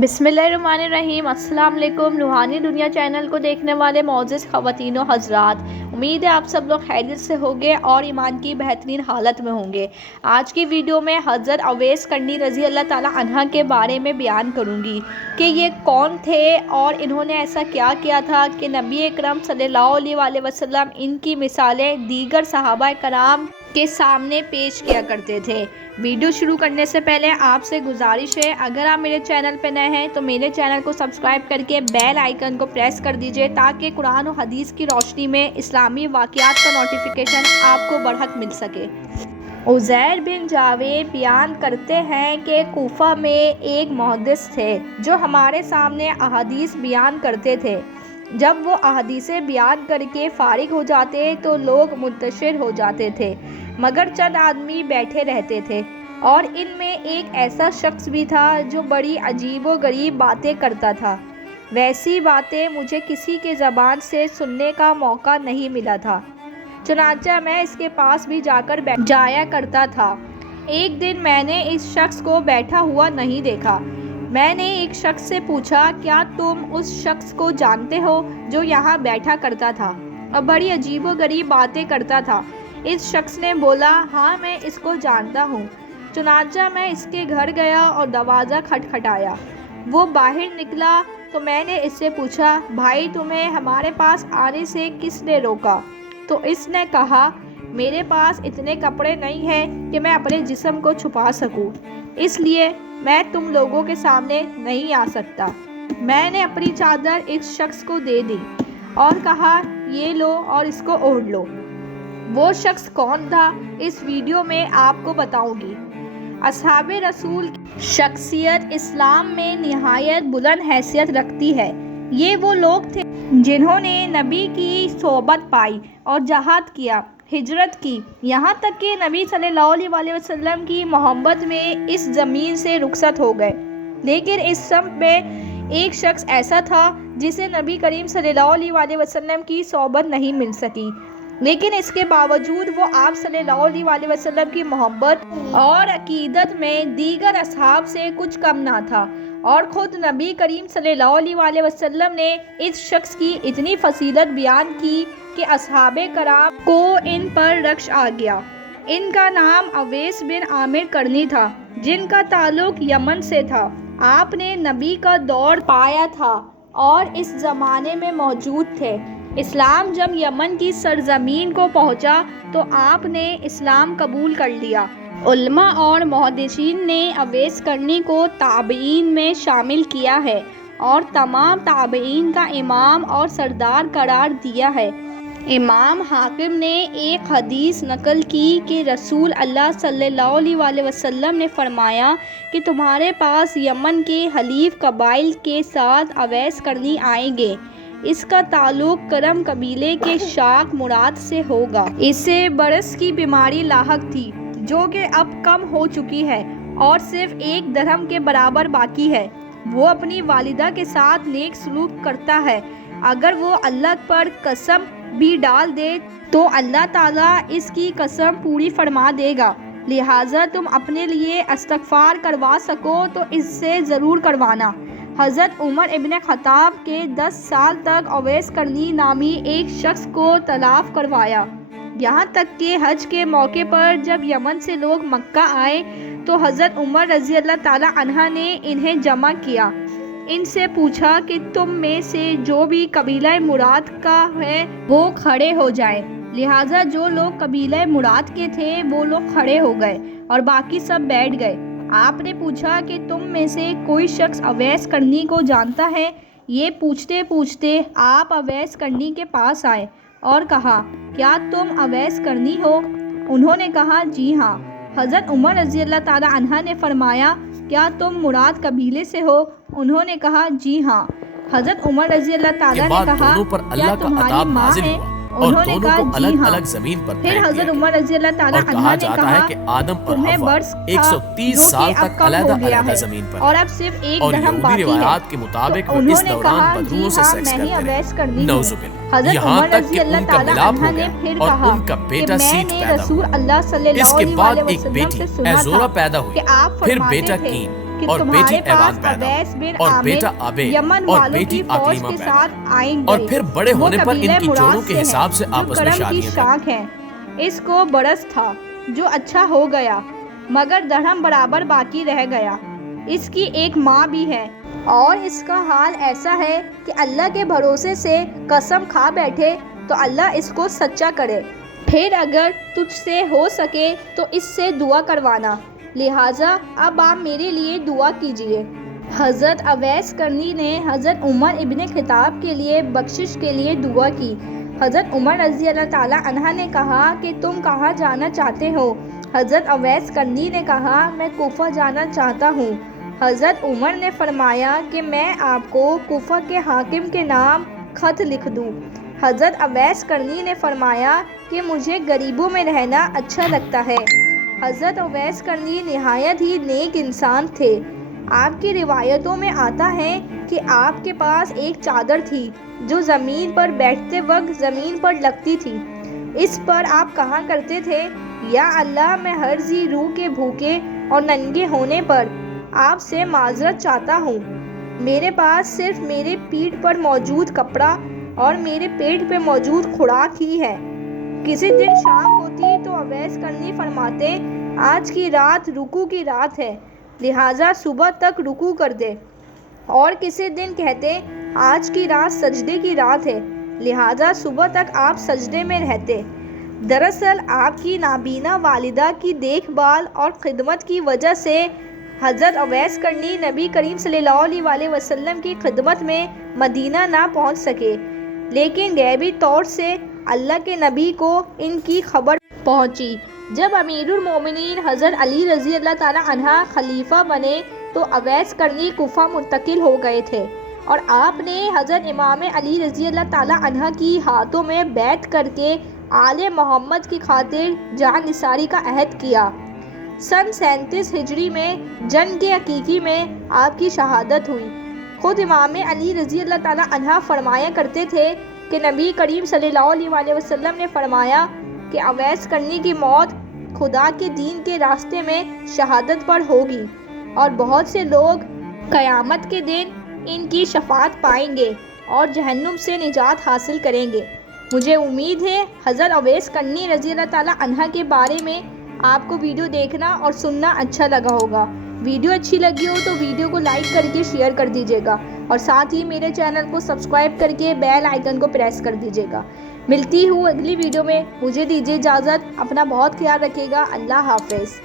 बिस्मिल्लाहिर्रहमानिर्रहीम। अस्सलाम वालेकुम। रूहानी दुनिया चैनल को देखने वाले मोअज़्ज़िज़ ख़वातीन व हज़रात, उम्मीद है आप सब लोग खैरियत से होंगे और ईमान की बेहतरीन हालत में होंगे। आज की वीडियो में हज़रत अवैस करनी रज़ी अल्लाह ताला अन्हा के बारे में बयान करूँगी कि ये कौन थे और इन्होंने ऐसा क्या किया था कि नबी अकरम सल्लल्लाहु अलैहि वसल्लम इनकी मिसालें दीगर सहाबा कराम के सामने पेश किया करते थे। वीडियो शुरू करने से पहले आपसे गुजारिश है, अगर आप मेरे चैनल पर नए हैं तो मेरे चैनल को सब्सक्राइब करके बेल आइकन को प्रेस कर दीजिए ताकि कुरान और हदीस की रोशनी में इस्लामी वाक़यात का नोटिफिकेशन आपको बरहक मिल सके। उज़ैर बिन जावेद बयान करते हैं कि कूफा में एक मुहद्दिस थे जो हमारे सामने अहादीस बयान करते थे। जब वो अहादीसें बयान करके फारिग हो जाते तो लोग मुंतशिर हो जाते थे, मगर चंद आदमी बैठे रहते थे और इनमें एक ऐसा शख्स भी था जो बड़ी अजीबो गरीब बातें करता था। वैसी बातें मुझे किसी के ज़बान से सुनने का मौका नहीं मिला था, चुनांचा मैं इसके पास भी जाकर बैठ जाया करता था। एक दिन मैंने इस शख्स को बैठा हुआ नहीं देखा। मैंने एक शख्स से पूछा, क्या तुम उस शख्स को जानते हो जो यहाँ बैठा करता था और बड़ी अजीबो गरीब बातें करता था? इस शख्स ने बोला, हाँ मैं इसको जानता हूँ। चुनांचा मैं इसके घर गया और दरवाज़ा खटखटाया। वो बाहर निकला तो मैंने इससे पूछा, भाई तुम्हें हमारे पास आने से किसने रोका? तो इसने कहा, मेरे पास इतने कपड़े नहीं हैं कि मैं अपने जिस्म को छुपा सकूं, इसलिए मैं तुम लोगों के सामने नहीं आ सकता। मैंने अपनी चादर इस शख्स को दे दी और कहा, ये लो और इसको ओढ़ लो। वो शख्स कौन था इस वीडियो में आपको बताऊंगी। असहाबे रसूल की शख्सियत इस्लाम में निहायत बुलंद हैसियत रखती है। ये वो लोग थे जिन्होंने नबी की सोबत पाई और जहाद किया, हिजरत की, यहाँ तक कि नबी सल्लल्लाहु अलैहि वसल्लम की मोहब्बत में इस ज़मीन से रुखसत हो गए। लेकिन इस सब में एक शख्स ऐसा था जिसे नबी करीम सल्लल्लाहु अलैहि वसल्लम की सोबत नहीं मिल सकी, लेकिन इसके बावजूद वो आप सल्लल्लाहु अलैहि वसल्लम की मोहब्बत और अकीदत में दीगर असहाब से कुछ कम ना था। और ख़ुद नबी करीम सल्लल्लाहु अलैहि वसल्लम ने इस शख्स की इतनी फसीलत बयान की कि असहाबे कराम को इन पर रक्श आ गया। इनका नाम अवैस बिन आमिर करनी था, जिनका ताल्लुक यमन से था। आपने नबी का दौर पाया था और इस ज़माने में मौजूद थे। इस्लाम जब यमन की सरजमीन को पहुंचा तो आपने इस्लाम कबूल कर लिया। उलमा और मुहद्दिसीन ने अवैस करनी को ताबईन में शामिल किया है और तमाम ताबईन का इमाम और सरदार करार दिया है। इमाम हाकिम ने एक हदीस नकल की कि रसूल अल्लाह सल्लल्लाहु अलैहि वसल्लम ने फरमाया कि तुम्हारे पास यमन के हलीफ कबाइल के साथ अवैस करनी आएंगे। इसका ताल्लुक करम कबीले के शाख मुराद से होगा। इसे बरस की बीमारी लाहक थी जो कि अब कम हो चुकी है और सिर्फ एक दरहम के बराबर बाकी है। वो अपनी वालिदा के साथ नेक सलूक करता है। अगर वो अल्लाह पर कसम भी डाल दे तो अल्लाह ताला इसकी कसम पूरी फरमा देगा। लिहाजा तुम अपने लिए इस्तग़फ़ार करवा सको तो इससे ज़रूर करवाना। हज़रत उमर इब्न ख़त्ताब के 10 साल तक अवैस करनी नामी एक शख्स को तलाफ़ करवाया। यहाँ तक कि हज के मौके पर जब यमन से लोग मक्का आए तो हज़रत उमर रज़ी अल्लाह ताला अन्हा ने इन्हें जमा किया। इनसे पूछा कि तुम में से जो भी कबीला मुराद का है वो खड़े हो जाए। लिहाजा जो लोग कबीला मुराद के थे वो लोग खड़े हो गए और बाकी सब बैठ गए। आपने पूछा कि तुम में से कोई शख्स अवैस करनी को जानता है? ये पूछते पूछते आप अवैस करनी के पास आए और कहा, क्या तुम अवैस करनी हो? उन्होंने कहा, जी हाँ। हज़रत उमर रज़ी अल्लाह ताला अन्हा ने फरमाया, क्या तुम मुराद कबीले से हो? उन्होंने कहा, जी हाँ। हज़रत उमर रज़ी अल्लाह ताला ने कहा, क्या तुम्हारी माँ है? उन्होंने कहा, जी हाँ। फिर हज़रत उमर रज़ी अल्लाह ताला अन्हा ने कहा कि तुम्हें बर्स 130 साल तक अलग हो गया है और अब सिर्फ एक दरहम बाकी है। तो उन्होंने कहा, जी हाँ मैंने अवैस करनी है। हज़रत उमर रज़ी अल्लाह ताला अन्हा ने फिर कहा कि मैंने रसूल अल्लाह सल्लल्लाहु अलैहि वसल्लम से सुना था कि आप फरमाते थे कि और तुम्हारे बेटी पास ऐवान पैदा अवैस बिन और आमिर बेटा आबेद यमन और वालों बेटी की फौज अकलीमा के पैदा साथ आएंगे। और फिर बड़े होने वो पर कबीले इनकी मुराद जोड़ों के से है, हिसाब से जो आपस में करम की शादियां शाख है। इसको बरस था जो अच्छा हो गया, मगर दरहम बराबर बाकी रह गया। इसकी एक माँ भी है और इसका हाल ऐसा है कि अल्लाह के भरोसे से कसम खा बैठे तो अल्लाह इसको सच्चा करे। फिर अगर तुझसे हो सके तो इससे दुआ करवाना, लिहाजा अब आप मेरे लिए दुआ कीजिए। हज़रत अवैस करनी ने हज़रत उमर इब्ने खिताब के लिए बख्शिश के लिए दुआ की। हज़रत उमर रज़ी अल्लाह ताला अन्हा ने कहा कि तुम कहाँ जाना चाहते हो? हज़रत अवैस करनी ने कहा मैं कूफा जाना चाहता हूँ। हज़रत उमर ने फरमाया कि मैं आपको कूफा के हाकिम के नाम खत लिख दूँ। हज़रत अवैस करनी ने फरमाया कि मुझे गरीबों में रहना अच्छा लगता है। हज़रत अवैस करनी निहायत ही नेक इंसान थे। आपकी रिवायतों में आता है कि आपके पास एक चादर थी जो ज़मीन पर बैठते वक्त ज़मीन पर लगती थी। इस पर आप कहा करते थे, या अल्लाह मैं हर जी रूह के भूखे और नंगे होने पर आपसे माजरत चाहता हूँ। मेरे पास सिर्फ मेरे पीठ पर मौजूद कपड़ा और मेरे पेट पे मौजूद खुराक ही है। किसी दिन शाम होती तो अवैस करनी फरमाते, आज की रात रुकू की रात है, लिहाजा सुबह तक रुकू कर दे। और किसी दिन कहते, आज की रात सजदे की रात है, लिहाजा सुबह तक आप सजदे में रहते। दरअसल आपकी नाबीना वालिदा की देखभाल और खिदमत की वजह से हज़रत अवैस करनी नबी करीम सल्लल्लाहु अलैहि वसल्लम की खिदमत में मदीना ना पहुंच सके, लेकिन गैबी तौर से अल्लाह के नबी को इनकी खबर पहुंची। जब अमीरुल मोमिनीन हज़रत अली रज़ी अल्लाह ताला अन्हा खलीफा बने तो अवैस करनी कुफा मुंतकिल हो गए थे और आपने हज़रत इमाम अली रज़ी अल्लाह ताला अन्हा की हाथों में बैत करके आले मोहम्मद की खातिर जान निसारी का अहद किया। सन 37 हिजरी में जंग के अकीकी में आपकी शहादत हुई। खुद इमाम अली रज़ी अल्लाह ताला अन्हा फरमाया करते थे कि नबी करीम सल्लल्लाहु अलैहि वसल्लम ने फरमाया कि अवैस करनी की मौत खुदा के दीन के रास्ते में शहादत पर होगी और बहुत से लोग क़यामत के दिन इनकी शफात पाएंगे और जहन्नुम से निजात हासिल करेंगे। मुझे उम्मीद है हज़रत अवैस करनी रज़ी अल्लाह ताला अन्हा के बारे में आपको वीडियो देखना और सुनना अच्छा लगा होगा। वीडियो अच्छी लगी हो तो वीडियो को लाइक करके शेयर कर दीजिएगा और साथ ही मेरे चैनल को सब्सक्राइब करके बेल आइकन को प्रेस कर दीजिएगा। मिलती हूँ अगली वीडियो में, मुझे दीजिए इजाज़त। अपना बहुत ख्याल रखिएगा। अल्लाह हाफ़िज़।